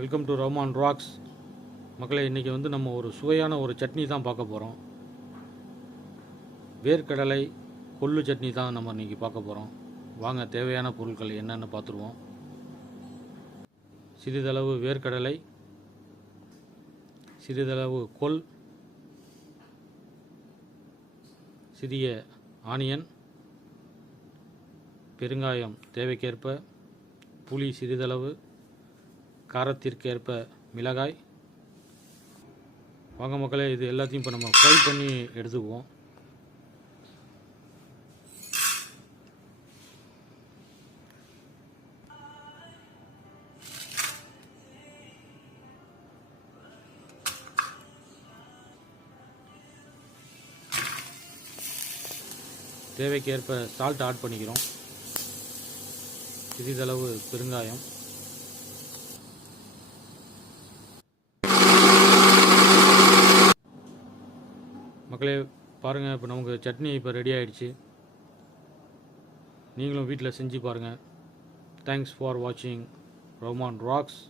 Welcome to Rahman rocks. மக்களே, இன்றைக்கி வந்து நம்ம ஒரு சுவையான ஒரு சட்னி தான் பார்க்க போகிறோம். வேர்க்கடலை கொள்ளு சட்னி தான் நம்ம இன்றைக்கி பார்க்க போகிறோம். வாங்க, தேவையான பொருட்கள் என்னென்னு பார்த்துருவோம். சிறிதளவு வேர்க்கடலை, சிறிதளவு கொல், சிறிய ஆனியன், பெருங்காயம் தேவைக்கேற்ப, புளி சிறிதளவு, காரத்திற்கேற்ப மிளகாய். வாங்க மக்களே, இது எல்லாத்தையும் இப்போ நம்ம ஃப்ரை பண்ணி எடுத்துக்குவோம். தேவைக்கேற்ப சால்ட் ஆட் பண்ணிக்கிறோம். சிறிதளவு பெருங்காயம், மக்களே பாருங்கள். இப்போ நமக்கு சட்னி இப்போ ரெடி ஆகிடுச்சு. நீங்களும் வீட்டில் செஞ்சு பாருங்கள். தேங்க்ஸ் ஃபார் வாட்சிங் ரஹ்மான் ராக்ஸ்.